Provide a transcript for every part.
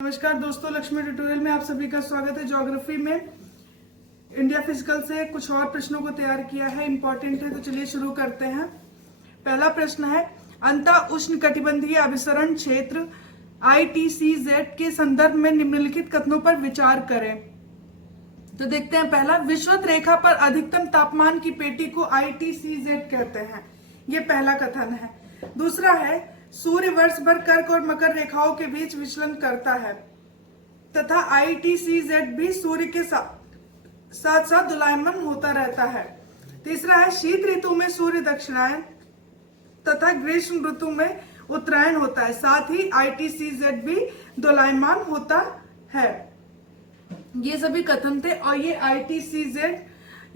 नमस्कार दोस्तों, लक्ष्मी ट्यूटोरियल में आप सभी का स्वागत है। ज्योग्राफी में इंडिया फिजिकल से कुछ और प्रश्नों को तैयार किया है, इंपॉर्टेंट है, तो चलिए शुरू करते हैं। पहला प्रश्न है, अंतः उष्णकटिबंधीय अभिसरण क्षेत्र ITCZ के संदर्भ में निम्नलिखित कथनों पर विचार करें। तो देखते हैं, पहला, विषुवत रेखा पर अधिकतम तापमान की पेटी को ITCZ कहते हैं, ये पहला कथन है। दूसरा है, सूर्य वर्ष भर कर्क और मकर रेखाओं के बीच विचलन करता है तथा ITCZ भी सूर्य के साथ साथ दोलायमान होता रहता है। तीसरा है, शीत ऋतु में सूर्य दक्षिणायन तथा ग्रीष्म ऋतु में उत्तरायण होता है, साथ ही ITCZ भी दोलायमान होता है। ये सभी कथन थे और ये ITCZ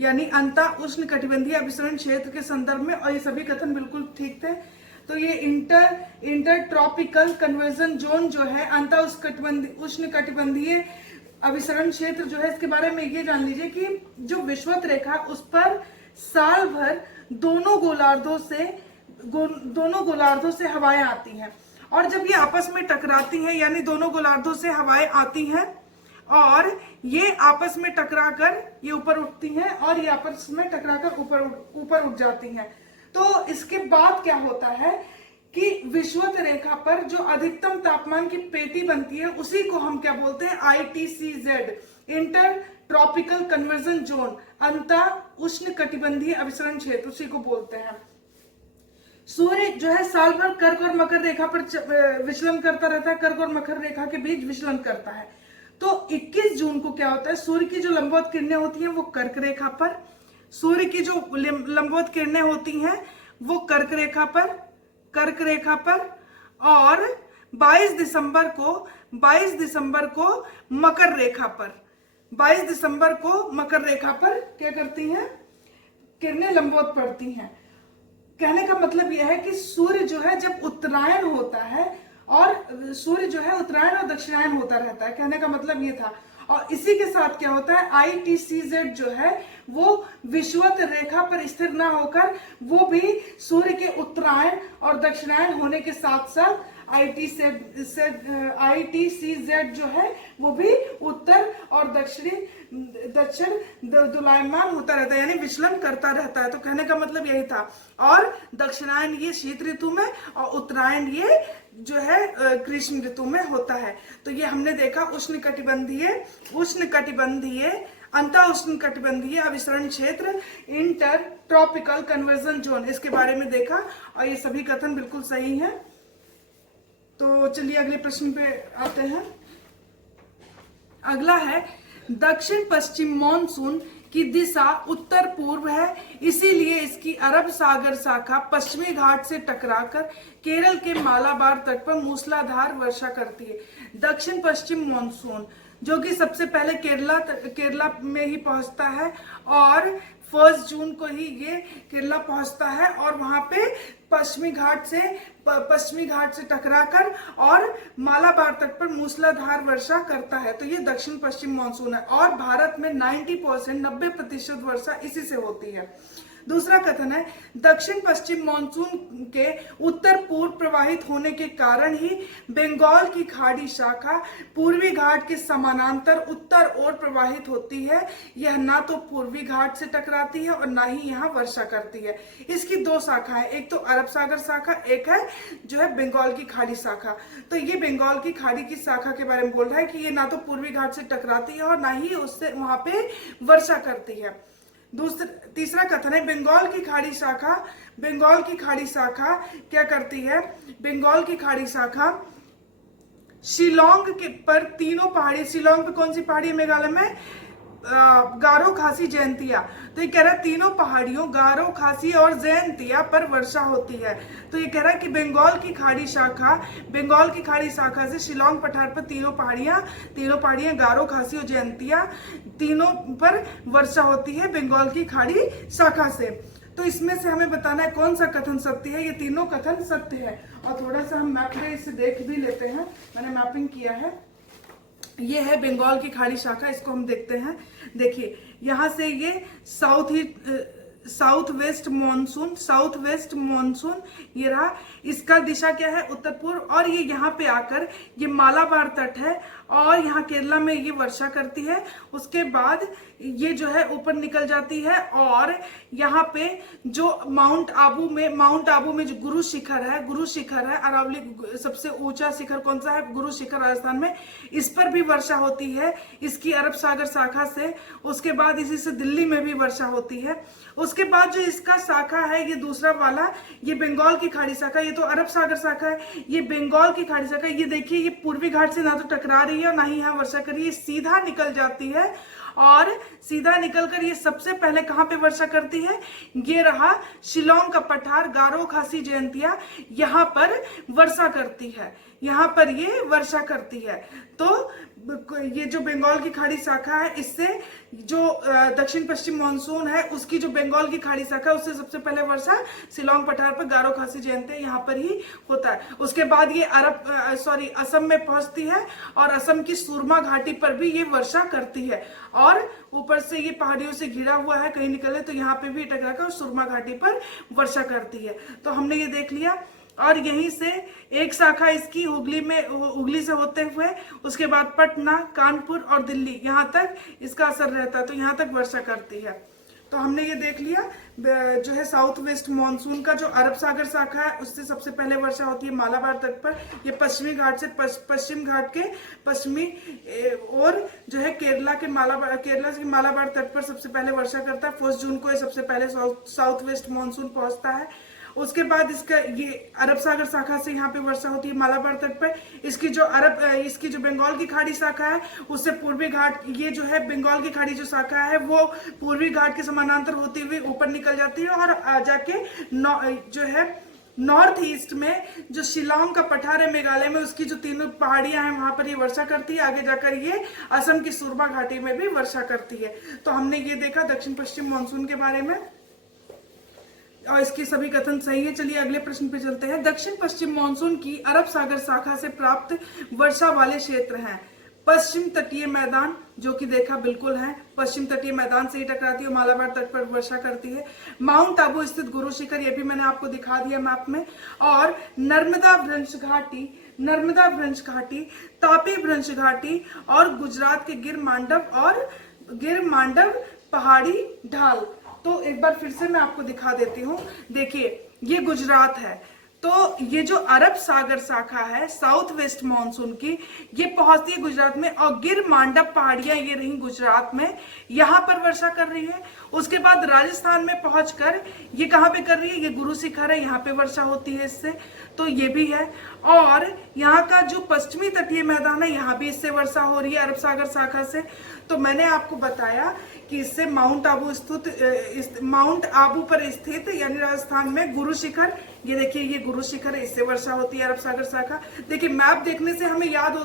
यानी अंतः उष्णकटिबंधीय अभिसरण क्षेत्र के संदर्भ में, और ये सभी कथन बिल्कुल ठीक थे। तो ये इंटर ट्रॉपिकल कन्वर्जन जोन जो है, अंतः उष्णकटिबंधीय अभिसरण क्षेत्र जो है, इसके बारे में ये जान लीजिए कि जो विषुवत रेखा उस पर साल भर दोनों गोलार्धों से हवाएं आती हैं, और जब ये आपस में टकराती हैं, यानी दोनों गोलार्धों से हवाएं आती हैं और ये आपस में टकराकर ये ऊपर उठती हैं और ये आपस में टकराकर ऊपर उठ जाती हैं। तो इसके बाद क्या होता है कि विषुवत रेखा पर जो अधिकतम तापमान की पेटी बनती है, उसी को हम क्या बोलते हैं, ITCZ, inter tropical conversion zone, अंतः उष्णकटिबंधीय अभिसरण क्षेत्र, उसी को बोलते हैं। सूर्य जो है साल भर कर्क और मकर रेखा पर विचलन करता रहता है, कर्क और मकर रेखा के बीच विचलन करता है। तो 21 जून को क्या होता है, सूर्य की जो लंबवत किरणें होती हैं वो कर्क रेखा पर, सूर्य की जो लंबवत किरणें होती हैं वो कर्क रेखा पर, और 22 दिसंबर को मकर रेखा पर, 22 दिसंबर को मकर रेखा पर क्या करती हैं, किरणें लंबवत पड़ती हैं। कहने का मतलब यह है कि सूर्य जो है जब उत्तरायण होता है, और सूर्य जो है उत्तरायण और दक्षिणायन होता रहता है, कहने का मतलब ये था। और इसी के साथ क्या होता है, ITCZ जो है वो विषुवत रेखा पर स्थिर ना होकर वो भी सूर्य के उत्तरायण और दक्षिणायन होने के साथ साथ ITCZ जो है वो भी उत्तर और दक्षिण दोलायमान होता रहता है, यानी विचलन करता रहता है। तो कहने का मतलब यही था। और दक्षिणायन ये शीत ऋतु में और उत्तरायण ये जो है ग्रीष्म ऋतु में होता है। तो ये हमने देखा उष्णकटिबंधीय अंतः उष्णकटिबंधीय अभिसरण क्षेत्र, इंटर ट्रॉपिकल कन्वर्जन जोन, इसके बारे में देखा, और ये सभी कथन बिल्कुल सही हैं। तो चलिए अगले प्रश्न पे आते हैं। अगला है, दक्षिण पश्चिम मॉनसून की दिशा उत्तर पूर्व है, इसीलिए इसकी अरब सागर शाखा पश्चिमी घाट से टकराकर केरल के मालाबार तट पर मूसलाधार वर्षा करती है। दक्षिण पश्चिम मॉनसून जो कि सबसे पहले केरला में ही पहुंचता है, और 1 जून को ही ये केरला पहुंचता है, और वहां पे पश्चिमी घाट से टकराकर और मालाबार तट पर मूसलाधार वर्षा करता है। तो ये दक्षिण पश्चिम मानसून है, और भारत में 90% वर्षा इसी से होती है। दूसरा कथन है, दक्षिण पश्चिम मानसून के उत्तर पूर्व प्रवाहित होने के कारण ही बंगाल की खाड़ी शाखा पूर्वी घाट के समानांतर उत्तर ओर प्रवाहित होती है। यह ना तो पूर्वी घाट से टकराती है और ना ही यहाँ वर्षा करती है। इसकी 2 शाखाएं, एक तो अरब सागर शाखा, एक है जो है बंगाल की खाड़ी शाखा। तो ये बंगाल की खाड़ी की शाखा के बारे में बोल रहा है कि ये ना तो पूर्वी घाट से टकराती है और ना ही उससे वहां पे वर्षा करती है। तीसरा कथन है, बंगाल की खाड़ी शाखा क्या करती है, बंगाल की खाड़ी शाखा शिलोंग के पर तीनों पहाड़ी, शिलोंग पे कौन सी पहाड़ी है मेघालय में, गारो, खासी, जयंतिया। तो ये कह रहा है तीनों पहाड़ियों गारो, खासी और जयंतिया पर वर्षा होती है। तो ये कह रहा है कि बंगाल की खाड़ी शाखा से शिलोंग पठार पर तीनों पहाड़ियां गारो, खासी और जयंतिया, तीनों पर वर्षा होती है बंगाल की खाड़ी शाखा से। तो इसमें से हमें बताना है कौन सा कथन सत्य है। ये तीनों कथन सत्य है, और थोड़ा सा हम मैप में इसे देख भी लेते हैं, मैंने मैपिंग किया है। ये है बंगाल की खाड़ी शाखा, इसको हम देखते हैं। देखिए यहाँ से ये साउथ साउथ वेस्ट मॉनसून ये रहा। इसका दिशा क्या है? उत्तर पूर्व। और ये यहाँ पे आकर ये मालाबार तट है और यहाँ केरला में ये वर्षा करती है। उसके बाद ये जो है ऊपर निकल जाती है और यहाँ पे जो माउंट आबू में जो गुरु शिखर है, अरावली सबसे ऊंचा शिखर कौन सा है? गुरु शिखर, राजस्थान में। इस पर भी वर्षा होती है इसकी अरब सागर शाखा से। उसके बाद इसी से दिल्ली में भी वर्षा होती है। उसके बाद जो इसका शाखा है ये दूसरा वाला, ये बंगाल की खाड़ी शाखा, ये तो अरब सागर शाखा है, ये बंगाल की खाड़ी शाखा। ये देखिए ये पूर्वी घाट से ना तो टकरा रही है और ना ही यहाँ वर्षा कर रही है, सीधा निकल जाती है और सीधा निकलकर ये सबसे पहले कहाँ पे वर्षा करती है? ये रहा शिलोंग का पठार, गारो खासी जयंतिया, यहाँ पर वर्षा करती है, यहाँ पर ये वर्षा करती है। तो ये जो बंगाल की खाड़ी शाखा है, इससे जो दक्षिण पश्चिम मानसून है उसकी जो बंगाल की खाड़ी शाखा है उससे सबसे पहले वर्षा शिलोंग पठार पर, गारो खासी जयंती यहाँ पर ही होता है। उसके बाद ये असम में पहुंचती है और असम की सुरमा घाटी पर भी ये वर्षा करती है और ऊपर से ये पहाड़ियों से घिरा हुआ है, कहीं निकले तो यहाँ पे भी टकराकर सुरमा घाटी पर वर्षा करती है। तो हमने ये देख लिया। और यहीं से एक शाखा इसकी हुगली से होते हुए उसके बाद पटना, कानपुर और दिल्ली, यहाँ तक इसका असर रहता है, तो यहाँ तक वर्षा करती है। तो हमने ये देख लिया जो है साउथ वेस्ट मानसून का जो अरब सागर शाखा है उससे सबसे पहले वर्षा होती है मालाबार तट पर। ये पश्चिमी घाट से पश्चिम घाट के पश्चिमी और जो है केरला के मालाबार तट पर सबसे पहले वर्षा करता है। 1 जून को ये सबसे पहले साउथ वेस्ट मानसून पहुंचता है। उसके बाद इसका ये अरब सागर शाखा से यहाँ पे वर्षा होती है मालाबार तट पर। इसकी जो बंगाल की खाड़ी शाखा है उससे पूर्वी घाट, ये जो है बंगाल की खाड़ी जो शाखा है वो पूर्वी घाट के समानांतर होती हुई ऊपर निकल जाती है और जाके जो है नॉर्थ ईस्ट में जो शिलोंग का पठार है मेघालय में, उसकी जो 3 पहाड़ियां हैं वहां पर ये वर्षा करती है। आगे जाकर ये असम की सुरमा घाटी में भी वर्षा करती है। तो हमने ये देखा दक्षिण पश्चिम मानसून के बारे में और इसके सभी कथन सही है। चलिए अगले प्रश्न पे चलते हैं। दक्षिण पश्चिम मानसून की अरब सागर शाखा से प्राप्त वर्षा वाले क्षेत्र हैं। पश्चिम तटीय मैदान, जो कि देखा बिल्कुल है, पश्चिम तटीय मैदान से ही टकराती है, मालाबार तट पर वर्षा करती है। माउंट आबू स्थित गुरु शिखर, ये भी मैंने आपको दिखा दिया मैप में। और नर्मदा भ्रंश घाटी, तापी भ्रंश घाटी और गुजरात के गिर मांडव पहाड़ी ढाल। तो एक बार फिर से मैं आपको दिखा देती हूँ। देखिए ये गुजरात है, तो ये जो अरब सागर शाखा है साउथ वेस्ट मानसून की, ये पहुंचती है गुजरात में और गिर मांडव पहाड़ियां ये रही गुजरात में, यहाँ पर वर्षा कर रही है। उसके बाद राजस्थान में पहुंचकर ये कहाँ पे कर रही है? ये गुरु शिखर है, यहाँ पे वर्षा होती है इससे, तो ये भी है। और यहाँ का जो पश्चिमी तटीय मैदान है यहाँ भी इससे वर्षा हो रही है अरब सागर शाखा से। तो मैंने आपको बताया कि इससे माउंट आबू पर स्थित यानी राजस्थान में गुरु शिखर, ये देखिए ये गुरु शिखर है, इससे वर्षा होती है अरब सागर शाखा। देखिए मैप देखने से हमें याद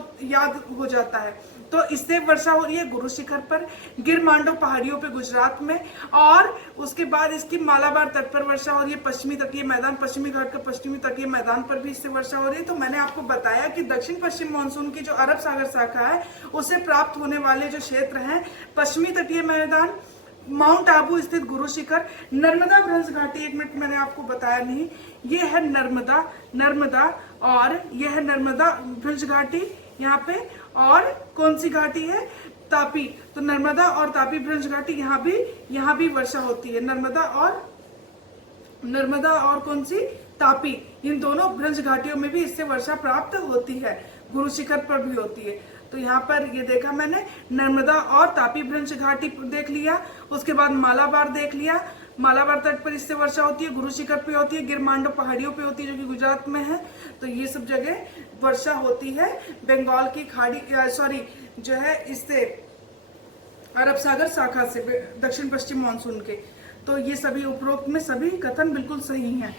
हो जाता है। तो इससे वर्षा हो रही है गुरु शिखर पर, गिर मांडव पहाड़ियों पे गुजरात में, और उसके बाद इसकी मालाबार तट पर वर्षा हो रही है। पश्चिमी तटीय मैदान, पश्चिमी घाट का पश्चिमी तटीय मैदान पर भी इससे वर्षा हो रही है। तो मैंने आपको बताया कि दक्षिण पश्चिम मानसून की जो अरब सागर शाखा है उससे प्राप्त होने वाले जो क्षेत्र हैं, पश्चिमी तटीय मैदान, माउंट आबू स्थित गुरु शिखर, नर्मदा भ्रंश घाटी, 1 मिनट मैंने आपको बताया नहीं, ये है नर्मदा और यह है नर्मदा भ्रंश घाटी यहाँ पे। और कौन सी घाटी है? तापी। तो नर्मदा और तापी भ्रंश घाटी, यहाँ भी वर्षा होती है। नर्मदा और कौन सी? तापी, इन दोनों भ्रंश घाटियों में भी इससे वर्षा प्राप्त होती है, गुरु शिखर पर भी होती है। तो यहाँ पर ये देखा मैंने, नर्मदा और तापी भ्रंश घाटी देख लिया। उसके बाद मालाबार देख लिया, मालाबार तट पर इससे वर्षा होती है, गुरु शिखर पे होती है, गिर मांडव पहाड़ियों पे होती है जो कि गुजरात में है। तो ये सब जगह वर्षा होती है बंगाल की खाड़ी जो है इससे अरब सागर शाखा से दक्षिण पश्चिम मानसून के। तो ये सभी उपरोक्त में सभी कथन बिल्कुल सही हैं।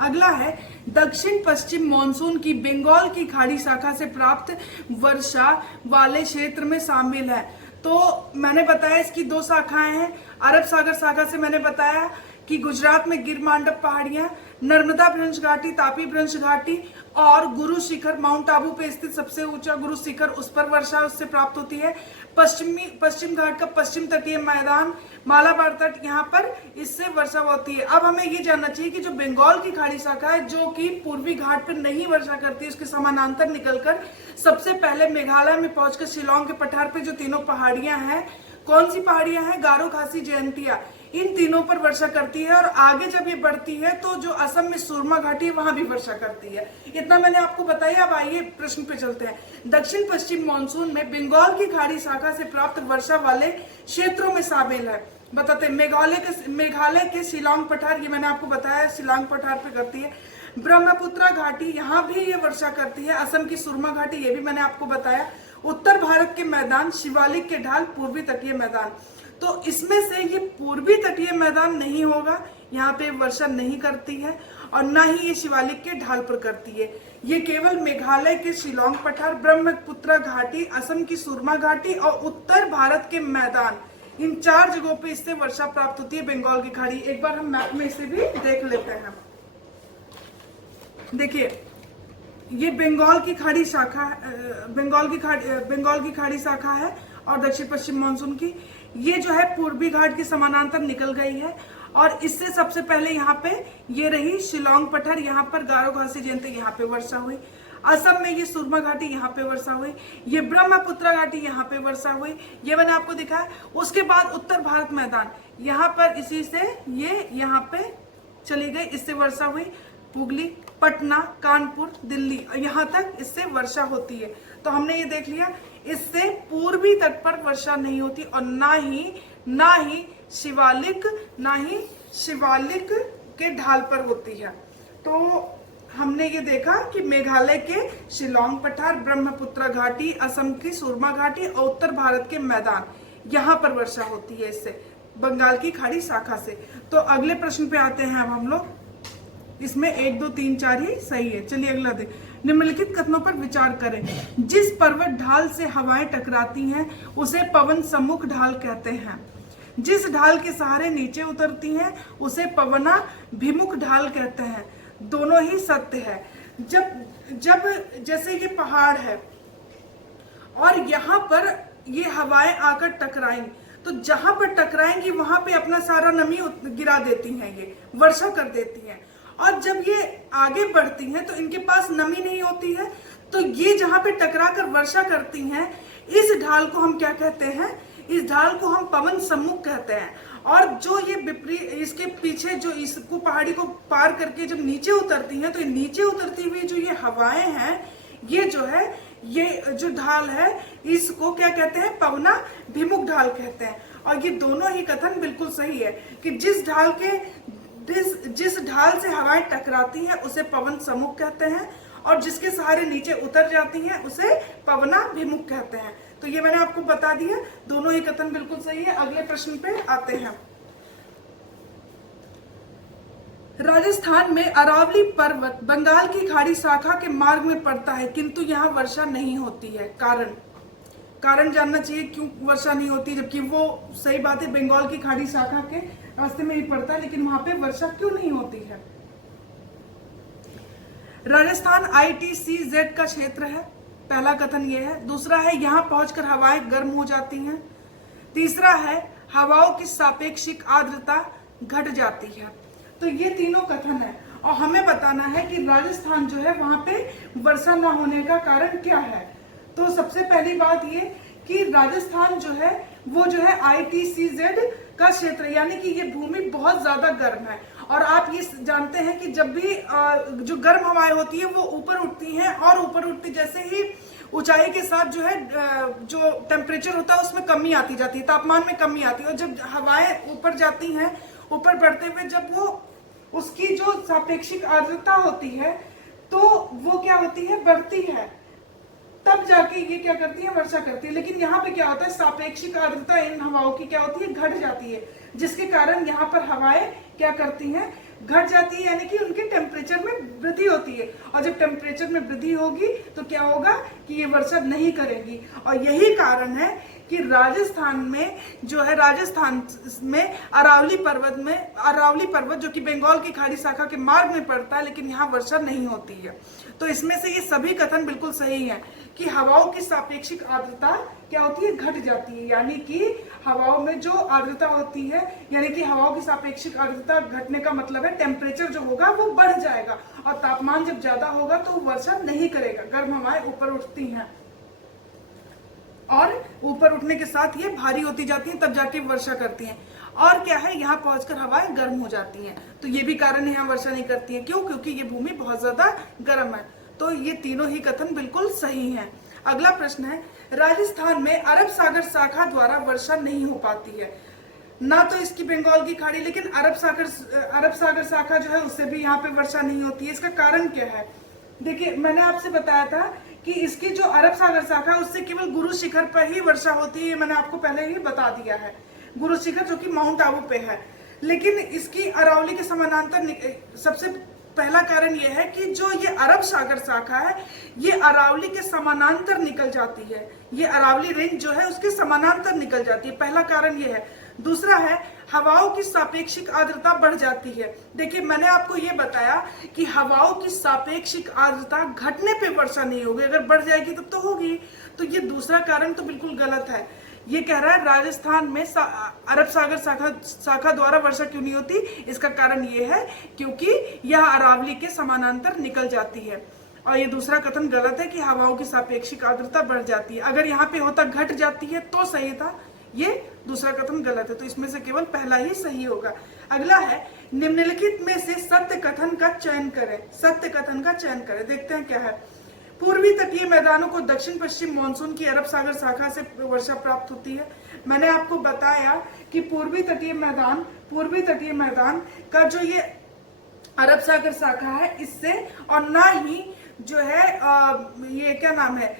अगला है दक्षिण पश्चिम मानसून की बंगाल की खाड़ी शाखा से प्राप्त वर्षा वाले क्षेत्र में शामिल है। तो मैंने बताया इसकी 2 शाखाएं हैं। अरब सागर शाखा से मैंने बताया कि गुजरात में गिर मांडव पहाड़ियां, नर्मदा भ्रंश घाटी, तापी भ्रंश घाटी और गुरु शिखर माउंट आबू पे स्थित सबसे ऊंचा गुरु शिखर, उस पर वर्षा उससे प्राप्त होती है। पश्चिम घाट का पश्चिम तटीय मैदान मालाबार तट, यहाँ पर इससे वर्षा होती है। अब हमें ये जानना चाहिए कि जो बंगाल की खाड़ी शाखा है जो कि पूर्वी घाट पर नहीं वर्षा करती है, उसके समानांतर निकलकर सबसे पहले मेघालय में पहुंचकर शिलोंग के पठार पे जो तीनों पहाड़ियां हैं, कौन सी पहाड़ियां हैं, गारो, खासी, जयंतिया, इन तीनों पर वर्षा करती है। और आगे जब ये बढ़ती है तो जो असम में सुरमा घाटी है वहां भी वर्षा करती है। इतना मैंने आपको बताया। अब आइए प्रश्न पे चलते हैं। दक्षिण पश्चिम मानसून में बंगाल की खाड़ी शाखा से प्राप्त वर्षा वाले क्षेत्रों में शामिल है। बताते हैं मेघालय के शिलोंग पठार, ये मैंने आपको बताया शिलोंग पठार पे करती है। ब्रह्मपुत्रा घाटी, यहाँ भी ये वर्षा करती है। असम की सुरमा घाटी, ये भी मैंने आपको बताया। उत्तर भारत के मैदान, शिवालिक के ढाल, पूर्वी तटीय मैदान। तो इसमें से ये पूर्वी तटीय मैदान नहीं होगा, यहाँ पे वर्षा नहीं करती है, और ना ही ये शिवालिक के ढाल पर करती है। ये केवल मेघालय के शिलोंग पठार, ब्रह्मपुत्रा घाटी, असम की सुरमा घाटी और उत्तर भारत के मैदान, इन 4 जगहों पे इससे वर्षा प्राप्त होती है बंगाल की खाड़ी। एक बार हम मैप में इसे भी देख लेते हैं। देखिए, ये बंगाल की खाड़ी शाखा, बंगाल की खाड़ी शाखा है और दक्षिण पश्चिम मानसून की। ये जो है पूर्वी घाट के समानांतर निकल गई है, और इससे सबसे पहले यहाँ पे ये रही शिलोंग पठार, यहाँ पर गारो, खासी, जयंती, यहाँ पे वर्षा हुई। असम में ये सुरमा घाटी, यहाँ पे वर्षा हुई। ये ब्रह्मपुत्रा घाटी, यहाँ पे वर्षा हुई, ये मैंने आपको दिखाया। उसके बाद उत्तर भारत मैदान, यहाँ पर इसी से ये यहाँ पे चली गई, इससे वर्षा हुई। हुगली, पटना, कानपुर, दिल्ली, यहाँ तक इससे वर्षा होती है। तो हमने ये देख लिया, इससे पूर्वी तट पर वर्षा नहीं होती, और ना ही शिवालिक के ढाल पर होती है। तो हमने ये देखा कि मेघालय के शिलोंग पठार, ब्रह्मपुत्रा घाटी, असम की सुरमा घाटी और उत्तर भारत के मैदान, यहाँ पर वर्षा होती है इससे, बंगाल की खाड़ी शाखा से। तो अगले प्रश्न पे आते हैं अब हम लोग। इसमें 1, 2, 3, 4 ही सही है। चलिए अगला देख। निम्नलिखित कथनों पर विचार करें। जिस पर्वत ढाल से हवाएं टकराती हैं उसे पवन सम्मुख ढाल कहते हैं। जिस ढाल के सहारे नीचे उतरती हैं उसे पवनाभिमुख ढाल कहते हैं। दोनों ही सत्य है। जब जैसे ये पहाड़ है और यहाँ पर ये हवाएं आकर टकराएंगी, तो जहां पर टकराएंगी वहां पे अपना सारा नमी गिरा देती हैं, ये वर्षा कर देती हैं। और जब ये आगे बढ़ती हैं तो इनके पास नमी नहीं होती है, तो ये जहां पे टकरा कर वर्षा करती हैं, इस ढाल को हम क्या कहते हैं? इस ढाल को हम पवन सम्मुख कहते हैं। और जो ये विपरीत, इसके पीछे जो इसको पहाड़ी को पार करके जब नीचे उतरती हैं, तो नीचे उतरती हुई जो ये हवाएं हैं, ये जो है, ये जो ढाल है, इसको क्या कहते हैं? पवनाभिमुख ढाल कहते हैं। और ये दोनों ही कथन बिल्कुल सही है कि जिस ढाल से हवाएं टकराती हैं उसे पवन सम्मुख कहते हैं, और जिसके सहारे नीचे उतर जाती हैं उसे पवनाभिमुख कहते हैं। तो ये मैंने आपको बता दिया, दोनों ही कथन बिल्कुल सही है। अगले प्रश्न पे आते हैं। राजस्थान में अरावली पर्वत बंगाल की खाड़ी शाखा के मार्ग में पड़ता है, किंतु यहाँ वर्षा नहीं होती है। कारण जानना चाहिए क्यों वर्षा नहीं होती, जबकि वो सही बात है बंगाल की खाड़ी शाखा के रास्ते में ही पड़ता है, लेकिन वहां पे वर्षा क्यों नहीं होती है? राजस्थान ITCZ का क्षेत्र है, पहला कथन ये है। दूसरा है यहाँ पहुंचकर हवाएं गर्म हो जाती हैं। तीसरा है हवाओं की सापेक्षिक आर्द्रता घट जाती है। तो ये तीनों कथन है, और हमें बताना है कि राजस्थान जो है वहां पे वर्षा न होने का कारण क्या है। तो सबसे पहली बात ये कि राजस्थान जो है वो जो है ITCZ का क्षेत्र, यानी कि ये भूमि बहुत ज्यादा गर्म है। और आप ये जानते हैं कि जब भी जो गर्म हवाएं होती है वो ऊपर उठती हैं, और ऊपर उठती जैसे ही ऊंचाई के साथ जो है जो टेम्परेचर होता है उसमें कमी आती जाती है, तापमान में कमी आती है। और जब हवाएं ऊपर जाती हैं, ऊपर बढ़ते हुए जब वो उसकी जो सापेक्षिक आर्द्रता होती है तो वो क्या होती है? बढ़ती है, तब जाके ये क्या करती है? वर्षा करती है। लेकिन यहाँ पे क्या होता है? सापेक्षिक आर्द्रता इन हवाओं की क्या होती है? घट जाती है, जिसके कारण यहाँ पर हवाएं क्या करती हैं? घट जाती है, यानी कि उनके टेम्परेचर में वृद्धि होती है। और जब टेम्परेचर में वृद्धि होगी तो क्या होगा कि ये वर्षा नहीं करेगी। और यही कारण है कि राजस्थान में जो है, राजस्थान में अरावली पर्वत जो कि बंगाल की खाड़ी शाखा के मार्ग में पड़ता है, लेकिन यहाँ वर्षा नहीं होती है। तो इसमें से ये सभी कथन बिल्कुल सही है कि हवाओं की सापेक्षिक आर्द्रता क्या होती है, घट जाती है। यानी कि हवाओं में जो आर्द्रता होती है, यानी कि हवाओं की सापेक्षिक आर्द्रता घटने का मतलब है टेम्परेचर जो होगा वो बढ़ जाएगा, और तापमान जब ज्यादा होगा तो वर्षा नहीं करेगा। गर्म हवाएं ऊपर उठती हैं और ऊपर उठने के साथ ये भारी होती जाती हैं, तब जाके वर्षा करती हैं। और क्या है, यहाँ पहुंचकर हवाएं गर्म हो जाती हैं, तो ये भी कारण है यहाँ वर्षा नहीं करती है। क्यों? क्योंकि ये भूमि बहुत ज्यादा गर्म है। तो ये तीनों ही कथन बिल्कुल सही हैं। अगला प्रश्न है, राजस्थान में अरब सागर शाखा द्वारा वर्षा नहीं हो पाती है। ना तो इसकी बंगाल की खाड़ी, लेकिन अरब सागर शाखा जो है उससे भी यहाँ पे वर्षा नहीं होती है। इसका कारण क्या है? देखिए, मैंने आपसे बताया था कि इसकी जो अरब सागर शाखा है उससे केवल गुरु शिखर पर ही वर्षा होती है। ये मैंने आपको पहले ही बता दिया है, गुरु शिखर जो कि माउंट आबू पे है। लेकिन इसकी अरावली के समानांतर सबसे पहला कारण यह है कि जो ये अरब सागर शाखा है ये अरावली के समानांतर निकल जाती है। ये अरावली रेंज जो है उसके समानांतर निकल जाती है, पहला कारण ये है। दूसरा है, हवाओं की सापेक्षिक आर्द्रता बढ़ जाती है। देखिए, मैंने आपको ये बताया कि हवाओं की सापेक्षिक आर्द्रता घटने पे वर्षा नहीं होगी, अगर बढ़ जाएगी तब तो होगी। तो ये दूसरा कारण तो बिल्कुल गलत है। ये कह रहा है राजस्थान में अरब सागर शाखा द्वारा वर्षा क्यों नहीं होती, इसका कारण ये है क्योंकि यह अरावली के समानांतर निकल जाती है। और ये दूसरा कथन गलत है कि हवाओं की सापेक्षिक आर्द्रता बढ़ जाती है। अगर यहाँ पे होता घट जाती है तो सही था, ये दूसरा कथन गलत है। तो इसमें से केवल पहला ही सही होगा। अगला है, निम्नलिखित में से सत्य कथन का चयन करें। सत्य कथन का चयन करें, देखते हैं क्या है। पूर्वी तटीय मैदानों को दक्षिण पश्चिम मानसून की अरब सागर शाखा से वर्षा प्राप्त होती है। मैंने आपको बताया कि पूर्वी तटीय मैदान का जो ये अरब सागर शाखा है इससे, और ना ही जो है ये क्या नाम है,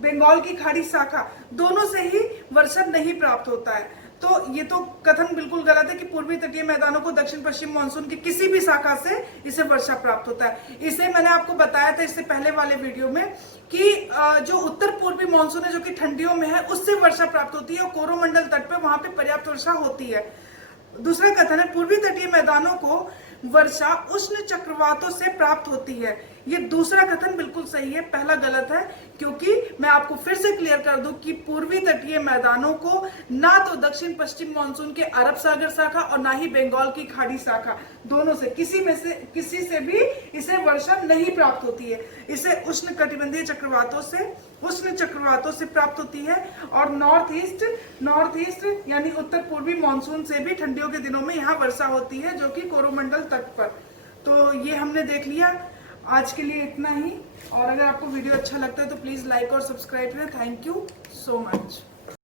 बंगाल की खाड़ी शाखा, दोनों से ही वर्षा नहीं प्राप्त होता है। तो ये तो कथन बिल्कुल गलत है कि पूर्वी तटीय मैदानों को दक्षिण पश्चिम मानसून की किसी भी शाखा से इसे वर्षा प्राप्त होता है। इसे मैंने आपको बताया था इससे पहले वाले वीडियो में कि जो उत्तर पूर्वी मानसून है जो कि ठंडियों में है उससे वर्षा प्राप्त होती है, और कोरोमंडल तट पे वहां पे पर्याप्त वर्षा होती है। दूसरा कथन है, पूर्वी तटीय मैदानों को वर्षा उष्ण चक्रवातों से प्राप्त होती है। ये दूसरा कथन बिल्कुल सही है, पहला गलत है। क्योंकि मैं आपको फिर से क्लियर कर दूं कि पूर्वी तटीय मैदानों को ना तो दक्षिण पश्चिम मानसून के अरब सागर शाखा और ना ही बंगाल की खाड़ी शाखा, दोनों से किसी से भी इसे वर्षा नहीं प्राप्त होती है। इसे उष्ण कटिबंधीय चक्रवातों से प्राप्त होती है, और नॉर्थ ईस्ट यानी उत्तर पूर्वी मानसून से भी ठंडियों के दिनों में यहाँ वर्षा होती है, जो कि कोरोमंडल तट पर। तो ये हमने देख लिया। आज के लिए इतना ही, और अगर आपको वीडियो अच्छा लगता है तो प्लीज लाइक और सब्सक्राइब करें। Thank you so much.